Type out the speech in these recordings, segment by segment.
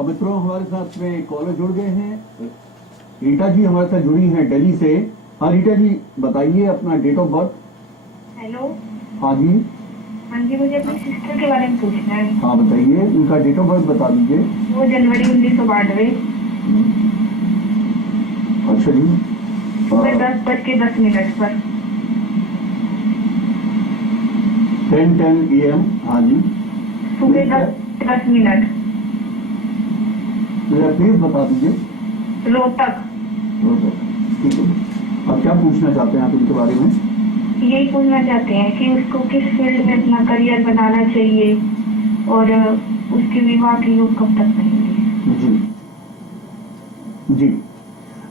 अब मित्रों हमारे साथ में कॉलर जुड़ गए हैं। रीटा जी हमारे साथ जुड़ी हैं दिल्ली से। हाँ रीटा जी बताइए अपना डेट ऑफ बर्थ। हेलो। हाँ जी। हाँ जी, मुझे अपनी सिस्टर के बारे में पूछना है। हाँ बताइए, उनका डेट ऑफ बर्थ बता दीजिए। वो जनवरी 1992। अच्छा जी। सुबह 10:10 पर 10:10 AM। हाँ जी। सुबह 10:10। प्लीज बता दीजिए। रोहतक। ठीक है। अब क्या पूछना चाहते हैं आप उनके बारे में? यही पूछना चाहते हैं कि उसको किस फील्ड में अपना करियर बनाना चाहिए और उसके विवाह के योग कब तक रहेंगे। जी जी।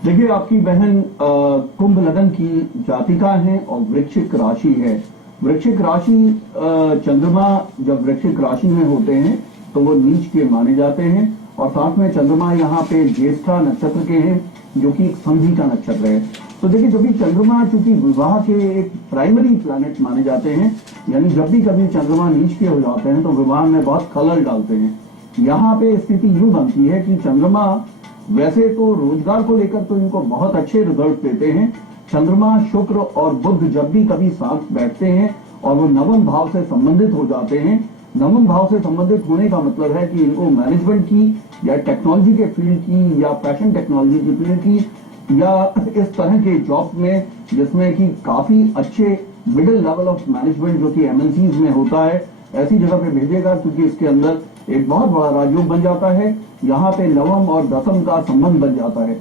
देखिए आपकी बहन कुंभ लग्न की जातिका है और वृश्चिक राशि है। वृश्चिक राशि चंद्रमा जब वृश्चिक राशि में होते हैं तो वो नीच के माने जाते हैं और साथ में चंद्रमा यहाँ पे ज्येष्ठा नक्षत्र के हैं जो कि एक संधि का नक्षत्र है। तो देखिए जब भी चंद्रमा चूंकि विवाह के एक प्राइमरी प्लैनेट माने जाते हैं, यानी जब भी कभी चंद्रमा नीच के हो जाते हैं तो विवाह में बहुत खलल डालते हैं। यहाँ पे स्थिति यूं बनती है कि चंद्रमा वैसे तो रोजगार को लेकर तो इनको बहुत अच्छे रिजल्ट देते हैं। चंद्रमा शुक्र और बुध जब भी कभी साथ बैठते हैं और वो नवम भाव से संबंधित हो जाते हैं, नवम भाव से संबंधित होने का मतलब है कि इनको मैनेजमेंट की या टेक्नोलॉजी के फील्ड की या फैशन टेक्नोलॉजी की फील्ड की या इस तरह के जॉब में जिसमें कि काफी अच्छे मिडिल लेवल ऑफ मैनेजमेंट जो कि एमएनसीज में होता है, ऐसी जगह पे भेजेगा क्योंकि इसके अंदर एक बहुत बड़ा राजयोग बन जाता है। यहाँ पे नवम और दसम का संबंध बन जाता है।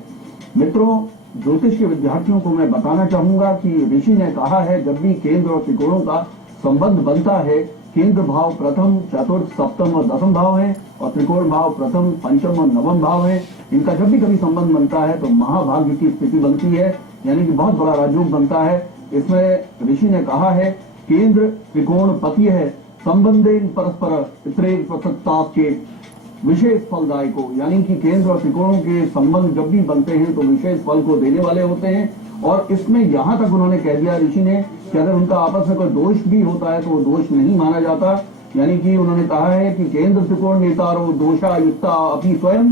मित्रों ज्योतिष के विद्यार्थियों को मैं बताना चाहूंगा कि ऋषि ने कहा है जब भी केंद्र और त्रिकोणों का संबंध बनता है, केंद्र भाव प्रथम चतुर्थ सप्तम और दसम भाव है और त्रिकोण भाव प्रथम पंचम और नवम भाव है, इनका जब भी कभी संबंध बनता है तो महाभाग्य की स्थिति बनती है, यानी कि बहुत बड़ा राजयोग बनता है। इसमें ऋषि ने कहा है केंद्र त्रिकोण पति है संबंधे परस्पर इतरेर प्रसक्ता के विशेष फलदायी को, यानी कि केंद्र और त्रिकोणों के संबंध जब भी बनते हैं तो विशेष फल को देने वाले होते हैं। और इसमें यहां तक उन्होंने कह दिया ऋषि ने कि अगर उनका आपस में कोई दोष भी होता है तो वो दोष नहीं माना जाता, यानी कि उन्होंने कहा है कि केंद्र त्रिकोण नेतारो दोषा युक्ता अपनी स्वयं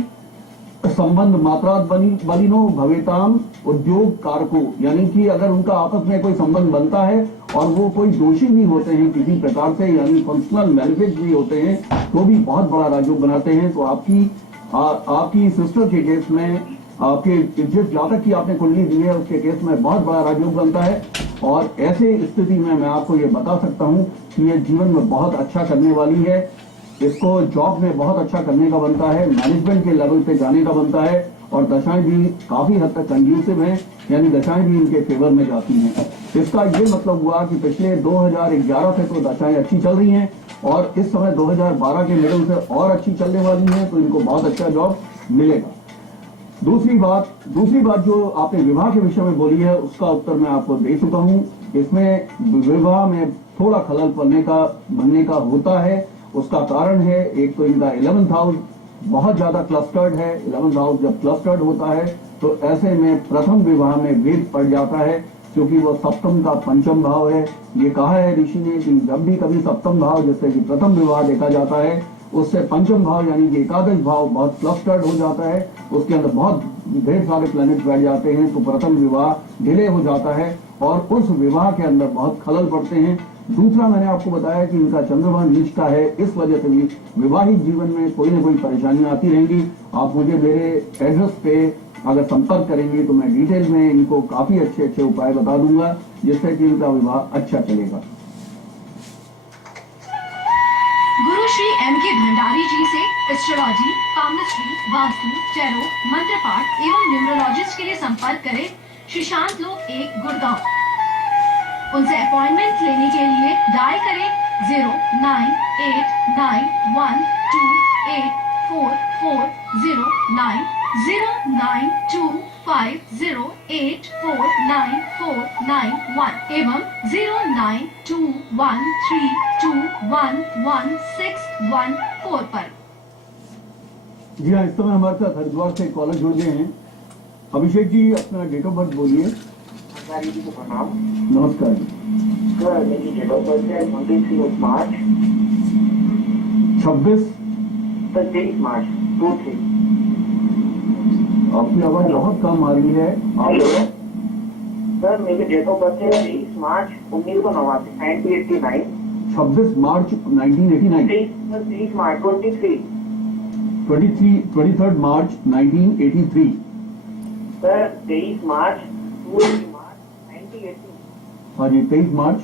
संबंध मात्रात बलिनो भवेताम उद्योग कारको, यानी कि अगर उनका आपस में कोई संबंध बनता है और वो कोई दोषी भी होते हैं किसी प्रकार से, यानी फंक्शनल मैनिफेस्ट भी होते हैं, तो भी बहुत बड़ा राजयोग बनाते हैं। तो आपकी सिस्टर के केस में आपके जिस जातक की आपने कुंडली दी है उसके केस में बहुत बड़ा राजयोग बनता है। और ऐसे स्थिति में मैं आपको ये बता सकता हूँ कि ये जीवन में बहुत अच्छा करने वाली है, इसको जॉब में बहुत अच्छा करने का बनता है, मैनेजमेंट के लेवल पे जाने का बनता है और दशाएं भी काफी हद तक कंड्यूसिव हैं, यानी दशाएं भी इनके फेवर में जाती हैं। इसका ये मतलब हुआ कि पिछले 2011 से तो दशाएं अच्छी चल रही हैं और इस समय 2012 के मिडल से और अच्छी चलने वाली हैं, तो इनको बहुत अच्छा जॉब मिलेगा। दूसरी बात जो आपने विवाह के विषय में बोली है उसका उत्तर मैं आपको दे चुका हूं। इसमें विवाह में थोड़ा खलल बनने का होता है। उसका कारण है एक तो इनका 11th हाउस बहुत ज्यादा क्लस्टर्ड है। 11th हाउस जब क्लस्टर्ड होता है तो ऐसे में प्रथम विवाह में वेग पड़ जाता है क्योंकि वो सप्तम का पंचम भाव है। ये कहा है ऋषि ने कि जब भी कभी सप्तम भाव जिससे कि प्रथम विवाह देखा जाता है उससे पंचम भाव यानी कि एकादश भाव बहुत क्लस्टर्ड हो जाता है, उसके अंदर बहुत ढेर सारे प्लैनेट बैठ जाते हैं तो प्रथम विवाह डिले हो जाता है और उस विवाह के अंदर बहुत खलल पड़ते हैं। दूसरा मैंने आपको बताया कि इनका चंद्रमा नीच का है, इस वजह से भी विवाहित जीवन में कोई न कोई परेशानियां आती रहेंगी। आप मुझे मेरे एड्रेस पे अगर संपर्क करेंगे तो मैं डिटेल में इनको काफी अच्छे उपाय बता दूंगा जिससे कि इनका विवाह अच्छा चलेगा। गुरु श्री M.K. भंडारी जी से एस्ट्रोलॉजी, पामस्ट्री, वास्तु, टैरो, मंत्र पाठ एवं न्यूमरोलॉजिस्ट के लिए संपर्क करें श्री शांत लोक 1 गुड़गांव। उनसे अपॉइंटमेंट लेने के लिए डायल करें 0989282844090 09250849491 एवं 09213211614 पर। जी हाँ, इस समय हमारे साथ हरिद्वार से कॉलर जुड़ गए हैं। अभिषेक जी अपना डेट ऑफ बर्थ बोलिए। जी को प्रणाम। नमस्कार जी। सर मेरी डेट ऑफ बर्थ है 23 मार्च 26 23 मार्च 23 आपकी आवाज बहुत कम आ रही है। हेलो आप सर, मेरी डेट ऑफ बर्थ है 23 मार्च 1989। 26 मार्च 1989, 23 मार्च 23 23rd मार्च 1983। सर 23 मार्च 1980। हाँ जी, 23 मार्च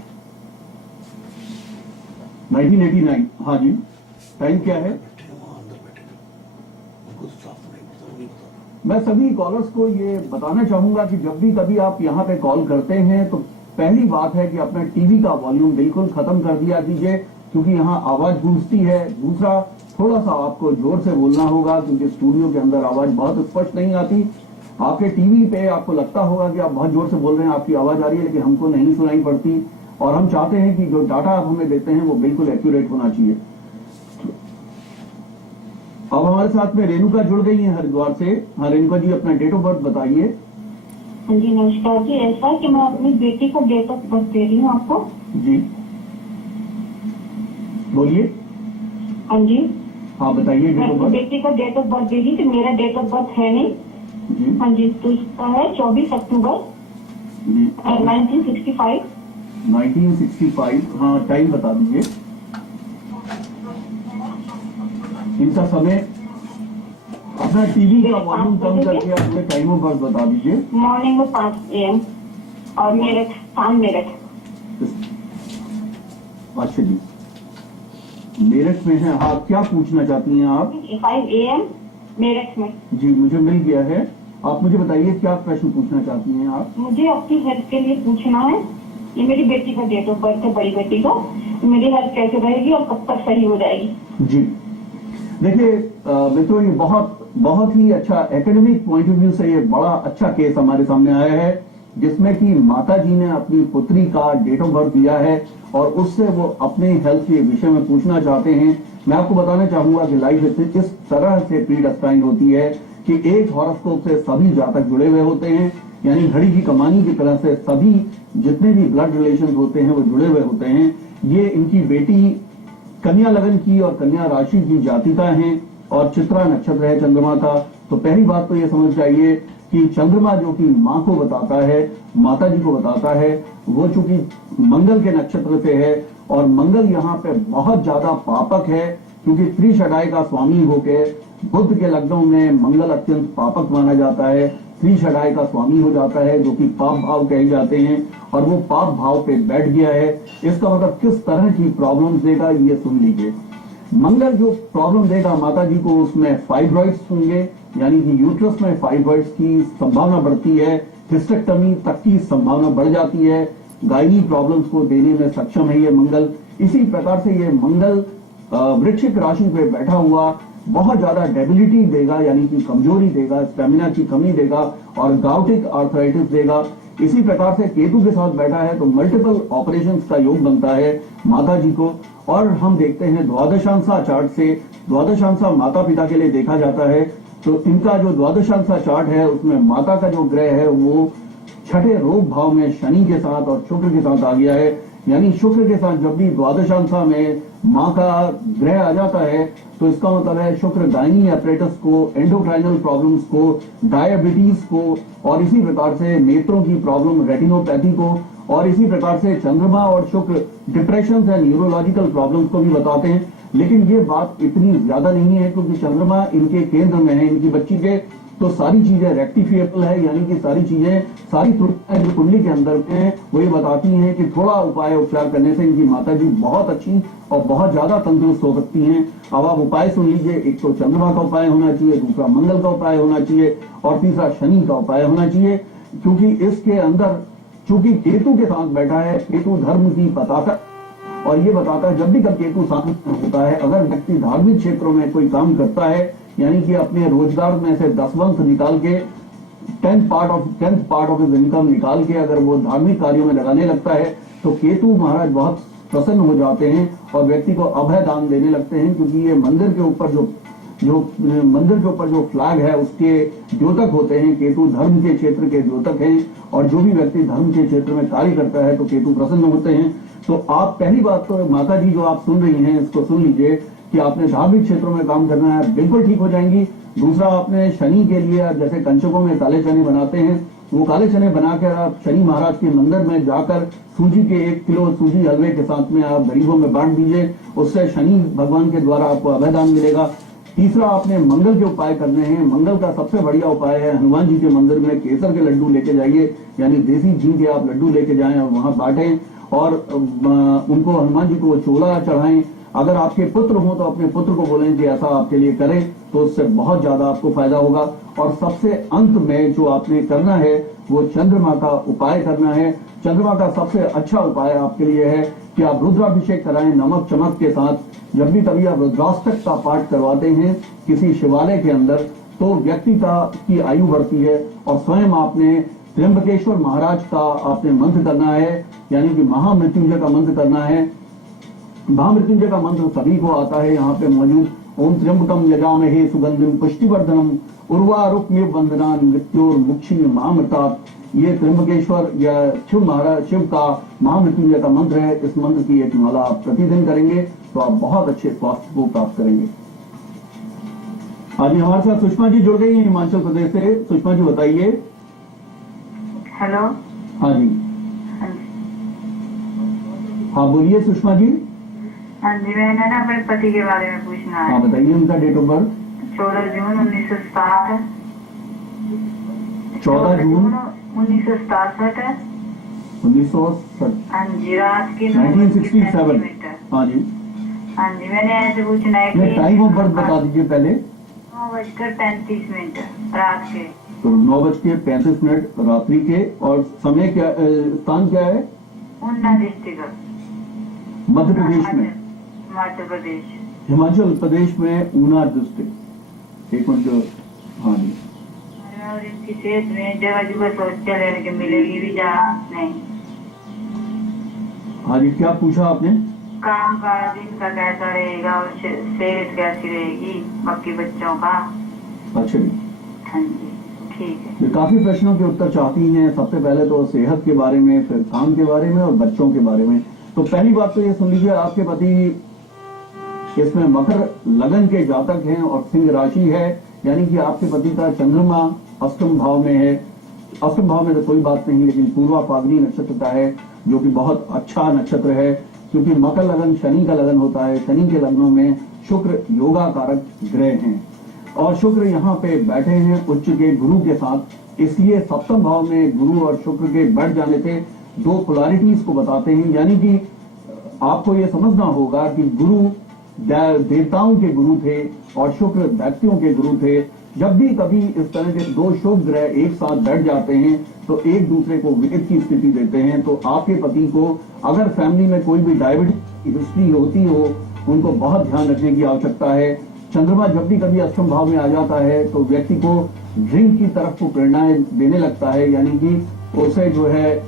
1989। हाँ जी, टाइम क्या है? मैं सभी कॉलर्स को ये बताना चाहूंगा कि जब भी कभी आप यहाँ पे कॉल करते हैं तो पहली बात है कि अपना टीवी का वॉल्यूम बिल्कुल खत्म कर दिया कीजिए, क्योंकि यहाँ आवाज गूंजती है। दूसरा, थोड़ा सा आपको जोर से बोलना होगा, क्योंकि स्टूडियो के अंदर आवाज बहुत स्पष्ट नहीं आती। आपके टीवी पे आपको लगता होगा कि आप बहुत जोर से बोल रहे हैं, आपकी आवाज आ रही है, लेकिन हमको नहीं सुनाई पड़ती। और हम चाहते हैं कि जो डाटा आप हमें देते हैं वो बिल्कुल एक्यूरेट होना चाहिए। अब हमारे साथ में रेणुका जुड़ गई है हरिद्वार से। हाँ रेणुका जी, अपना डेट ऑफ बर्थ बताइए। हाँ जी, नमस्कार जी। ऐसा है कि मैं अपनी बेटी को डेट ऑफ बर्थ दे रही हूँ आपको। जी बोलिए। हाँ जी, हाँ बताइए मैं डेट ऑफ अपनी बर्थ। बेटी का डेट ऑफ बर्थ दे रही थी। मेरा डेट ऑफ बर्थ है नहीं। जी हाँ जी, तो इसका है 24 अक्टूबर जी 1965। 1965। हाँ टाइम बता दीजिए, इनका समय। अपना टीवी का वॉल्यूम कम करके अपने टाइम ऑफ बर्थ बता दीजिए। मॉर्निंग में 5 AM और मेरठ, शाम मेरठ। अच्छा जी, मेरठ में है। हाँ, क्या पूछना चाहती हैं आप? 5 AM मेरठ में। जी मुझे मिल गया है। आप मुझे बताइए क्या प्रश्न पूछना चाहती हैं आप? मुझे अपनी हेल्थ के लिए पूछना है। ये मेरी बेटी का डेट ऑफ बर्थ है, बड़ी बेटी का। मेरी हेल्थ कैसे रहेगी और कब तक सही हो जाएगी? जी देखिए मित्रों, ये बहुत ही अच्छा एकेडमिक पॉइंट ऑफ व्यू से ये बड़ा अच्छा केस हमारे सामने आया है, जिसमें कि माता जी ने अपनी पुत्री का डेट ऑफ बर्थ दिया है और उससे वो अपने हेल्थ के विषय में पूछना चाहते हैं। मैं आपको बताना चाहूंगा कि लाइफ इस तरह से प्रीडिस्टाइंड होती है कि एक हॉरोस्कोप से सभी जातक जुड़े हुए होते हैं, यानी घड़ी की कमानी की तरह से सभी जितने भी ब्लड रिलेशन होते हैं वो जुड़े हुए होते हैं। ये इनकी बेटी कन्या लगन की और कन्या राशि की जातिका हैं और चित्रा नक्षत्र है चंद्रमा का। तो पहली बात तो ये समझ चाहिए कि चंद्रमा जो कि माँ को बताता है, माता जी को बताता है, वो चूंकि मंगल के नक्षत्र से है और मंगल यहाँ पे बहुत ज्यादा पापक है, क्योंकि त्रिषडाई का स्वामी होके बुध के लग्नों में मंगल अत्यंत पापक माना जाता है। त्रिषडाई का स्वामी हो जाता है, जो कि पाप भाव कहे जाते हैं, और वो पाप भाव पे बैठ गया है। इसका मतलब किस तरह की प्रॉब्लम्स देगा ये सुन लीजिए। मंगल जो प्रॉब्लम देगा माता जी को, उसमें फाइब्रॉइड्स होंगे, यानी कि यूट्रस में फाइब्रॉइड्स की संभावना बढ़ती है, हिस्टेक्टमी तक की संभावना बढ़ जाती है। गायनी प्रॉब्लम्स को देने में सक्षम है ये मंगल। इसी प्रकार से ये मंगल वृश्चिक राशि पे बैठा हुआ बहुत ज्यादा डेबिलिटी देगा, यानी कि कमजोरी देगा, स्टेमिना की कमी देगा और गाउटिक आर्थराइटिस देगा। इसी प्रकार से केतु के साथ बैठा है तो मल्टीपल ऑपरेशंस का योग बनता है माता जी को। और हम देखते हैं द्वादशांशा चार्ट से, द्वादशांशा माता पिता के लिए देखा जाता है, तो इनका जो द्वादशांशा चार्ट है उसमें माता का जो ग्रह है वो छठे रोग भाव में शनि के साथ और शुक्र के साथ आ गया है। यानी शुक्र के साथ जब भी द्वादशांशा में माँ का ग्रह आ जाता है तो इसका मतलब है शुक्र गायनी एपरेटस को, एंडोक्राइनल प्रॉब्लम्स को, डायबिटीज को, और इसी प्रकार से नेत्रों की प्रॉब्लम, रेटिनोपैथी को, और इसी प्रकार से चंद्रमा और शुक्र डिप्रेशन एंड न्यूरोलॉजिकल प्रॉब्लम्स को भी बताते हैं। लेकिन ये बात इतनी ज्यादा नहीं है, क्योंकि चंद्रमा इनके केंद्र में है, इनकी बच्ची के, तो सारी चीजें रेक्टिफिएबल है, यानी कि सारी चीजें, सारी त्रुटियां जो कुंडली के अंदर हैं वो ये बताती हैं कि थोड़ा उपाय उपचार करने से इनकी माता जी बहुत अच्छी और बहुत ज्यादा तंदुरुस्त हो सकती हैं। अब आप उपाय सुन लीजिए। एक तो चंद्रमा का उपाय होना चाहिए, दूसरा मंगल का उपाय होना चाहिए और तीसरा शनि का उपाय होना चाहिए, क्योंकि इसके अंदर चूंकि केतु के साथ बैठा है, केतु धर्म की पताका, और ये बताता है जब भी कब केतु साथ होता है, अगर व्यक्ति धार्मिक क्षेत्रों में कोई काम करता है, यानी कि अपने रोजगार में से 10वां निकाल के 10th part of his income निकाल के अगर वो धार्मिक कार्यों में लगाने लगता है तो केतु महाराज बहुत प्रसन्न हो जाते हैं और व्यक्ति को अभय दान देने लगते हैं, क्योंकि ये मंदिर के ऊपर मंदिर के ऊपर जो फ्लैग है उसके द्योतक होते हैं, केतु धर्म के क्षेत्र के द्योतक हैं, और जो भी व्यक्ति धर्म के क्षेत्र में कार्य करता है तो केतु प्रसन्न होते हैं। तो आप पहली बात तो माता जी जो आप सुन रही हैं इसको सुन लीजिए कि आपने धार्मिक क्षेत्रों में काम करना है, बिल्कुल ठीक हो जाएंगी। दूसरा आपने शनि के लिए आप जैसे कंचकों में काले चने बनाते हैं, वो काले चने बनाकर आप शनि महाराज के मंदिर में जाकर सूजी के 1 किलो सूजी हलवे के साथ में आप गरीबों में बांट दीजिए, उससे शनि भगवान के द्वारा आपको अभयदान मिलेगा। तीसरा आपने मंगल के उपाय करने हैं। मंगल का सबसे बढ़िया उपाय है हनुमान जी के मंदिर में केसर के लड्डू लेके जाइए, यानी देसी घी के आप लड्डू लेके जाएं और वहां बांटें और उनको हनुमान जी को वो चोला चढ़ाएं। अगर आपके पुत्र हो तो अपने पुत्र को बोलें कि ऐसा आपके लिए करें, तो उससे बहुत ज्यादा आपको फायदा होगा। और सबसे अंत में जो आपने करना है वो चंद्रमा का उपाय करना है। चंद्रमा का सबसे अच्छा उपाय आपके लिए है कि आप रुद्राभिषेक कराएं नमक चमक के साथ। जब भी कभी आप रुद्राष्टक का पाठ करवाते हैं किसी शिवालय के अंदर, तो व्यक्ति की आयु बढ़ती है। और स्वयं आपने त्र्यंबकेश्वर महाराज का आपने मंत्र करना है, यानी कि महामृत्युंजय का मंत्र करना है। महामृत्युंजय का मंत्र सभी को आता है यहाँ पे मौजूद। ओम त्र्यंबकम यजामहे सुगंधिम पुष्टिवर्धनम उर्वारुकमिव वंदनान मृत्योर्मुक्षी मामृतात्। ये त्र्यंबकेश्वर या शिव का महामृत्युंजय का मंत्र है। इस मंत्र की एक माला आप प्रतिदिन करेंगे तो आप बहुत अच्छे स्वास्थ्य को प्राप्त करेंगे। आज हमारे साथ सुषमा जी जुड़ गई हैं हिमाचल प्रदेश से। सुषमा जी बताइए। हेलो। हाँ जी, हाँ बोलिए सुषमा जी। हाँ जी, मैंने ना अपने पति के बारे में पूछना है। हाँ बताइए उनका डेट ऑफ बर्थ। 14 जून 1967 है। 14 जून 1967 है। 1967। हाँ जी, रात की 1967। हाँ जी, हाँ जी, मैंने ऐसे पूछना है ये कि टाइम ऑफ बर्थ बता दीजिए पहले। 9:35 रात के। तो 9:35 रात्रि के। और समय क्या, स्थान क्या है? उन्ना डिस्ट्रिक्ट, मध्य प्रदेश में। हिमाचल प्रदेश। हिमाचल प्रदेश में ऊना डिस्ट्रिक्ट। एक मिनट। हाँ जी, और इनकी सेहत में जगह जगह सोच चले कि मिलेगी भी जा नहीं। हाँ जी, क्या पूछा आपने? काम काज इनका कैसा रहेगा और सेहत कैसी रहेगी बाकी बच्चों का। अच्छा जी, हाँ जी, ठीक है। ये काफी प्रश्नों के उत्तर चाहती हैं। सबसे पहले तो सेहत के बारे में, फिर काम के बारे में और बच्चों के बारे में। तो पहली बात तो ये सुन लीजिए, आपके पति इसमें मकर लगन के जातक हैं और सिंह राशि है, यानी कि आपके पति का चंद्रमा अष्टम भाव में है। अष्टम भाव में तो कोई बात नहीं, लेकिन पूर्वा फाल्गुनी नक्षत्र का है, जो कि बहुत अच्छा नक्षत्र है, क्योंकि मकर लगन शनि का लगन होता है। शनि के लग्नों में शुक्र योगा कारक ग्रह हैं और शुक्र यहाँ पे बैठे हैं उच्च के गुरु के साथ। इसलिए सप्तम भाव में गुरु और शुक्र के बैठ जाने से दो पोलैरिटीज को बताते हैं, यानी कि आपको ये समझना होगा कि गुरु देवताओं के गुरु थे और शुक्र व्यक्तियों के गुरु थे। जब भी कभी इस तरह के दो शुभ ग्रह एक साथ बैठ जाते हैं तो एक दूसरे को विपरीत की स्थिति देते हैं। तो आपके पति को अगर फैमिली में कोई भी डायबिटीज की हिस्ट्री होती हो, उनको बहुत ध्यान रखने की आवश्यकता है। चंद्रमा जब भी कभी अष्टम भाव में आ जाता है तो व्यक्ति को ड्रिंक की तरफ को प्रेरणाएं देने लगता है, यानी कि उसे जो है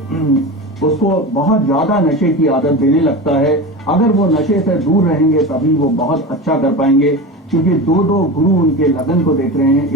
उसको बहुत ज्यादा नशे की आदत देने लगता है। अगर वो नशे से दूर रहेंगे तभी वो बहुत अच्छा कर पाएंगे, क्योंकि दो गुरु उनके लगन को देख रहे हैं।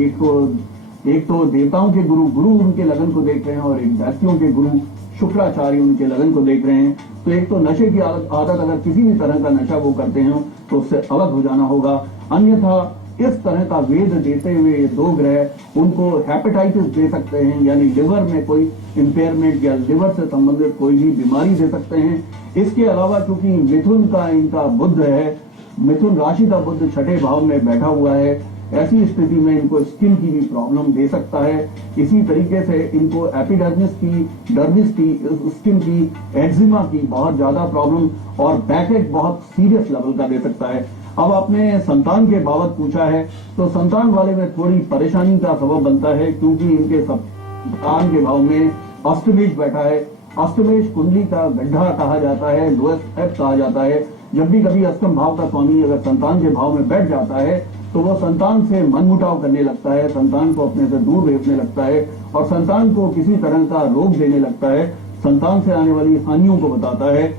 एक तो देवताओं के गुरु उनके लगन को देख रहे हैं और एक व्यक्तियों के गुरु शुक्राचार्य उनके लगन को देख रहे हैं। तो एक तो नशे की आदत अगर किसी भी तरह का नशा वो करते हैं तो उससे अलग हो जाना होगा। अन्यथा इस तरह का वेद देते हुए ये दो ग्रह उनको हेपेटाइटिस दे सकते हैं, यानी लिवर में कोई इंपेयरमेंट या लिवर से संबंधित कोई भी बीमारी दे सकते हैं। इसके अलावा चूंकि मिथुन का इनका बुध है, मिथुन राशि का बुध छठे भाव में बैठा हुआ है, ऐसी स्थिति में इनको स्किन की भी प्रॉब्लम दे सकता है। इसी तरीके से इनको एपिडर्मिस की, डर्मिस की, स्किन की, एक्जिमा की बहुत ज्यादा प्रॉब्लम और बैकएक बहुत सीरियस लेवल का दे सकता है। अब आपने संतान के बाबत पूछा है, तो संतान वाले में थोड़ी परेशानी का सबब बनता है, क्योंकि इनके संतान के भाव में अष्टमेश बैठा है। अष्टमेश कुंडली का गड्ढा कहा जाता है, लोएस्ट एफ कहा जाता है। जब भी कभी अष्टम भाव का स्वामी अगर संतान के भाव में बैठ जाता है तो वो संतान से मनमुटाव करने लगता है, संतान को अपने से दूर भेजने लगता है और संतान को किसी तरह का रोग देने लगता है, संतान से आने वाली हानियों को बताता है।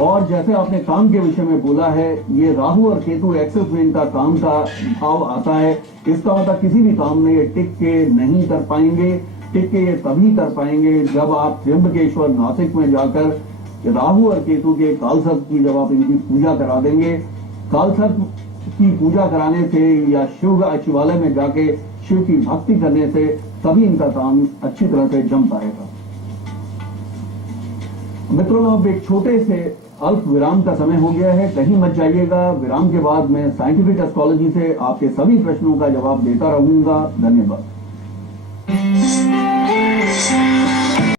और जैसे आपने काम के विषय में बोला है, ये राहु और केतु एक्सेस में इनका काम का भाव आता है। इसका मतलब किसी भी काम में ये टिक के नहीं कर पाएंगे। टिक के ये तभी कर पाएंगे जब आप त्र्यंबकेश्वर नासिक में जाकर राहु और केतु के कालसर्प की जब आप इनकी पूजा करा देंगे। कालसर्प की पूजा कराने से या शिवालय में जाके शिव की भक्ति करने से तभी इनका काम अच्छी तरह से जम पाएगा। मित्रों, अब एक छोटे से अल्प विराम का समय हो गया है, कहीं मत जाइएगा। विराम के बाद मैं साइंटिफिक एस्ट्रोलॉजी से आपके सभी प्रश्नों का जवाब देता रहूंगा। धन्यवाद।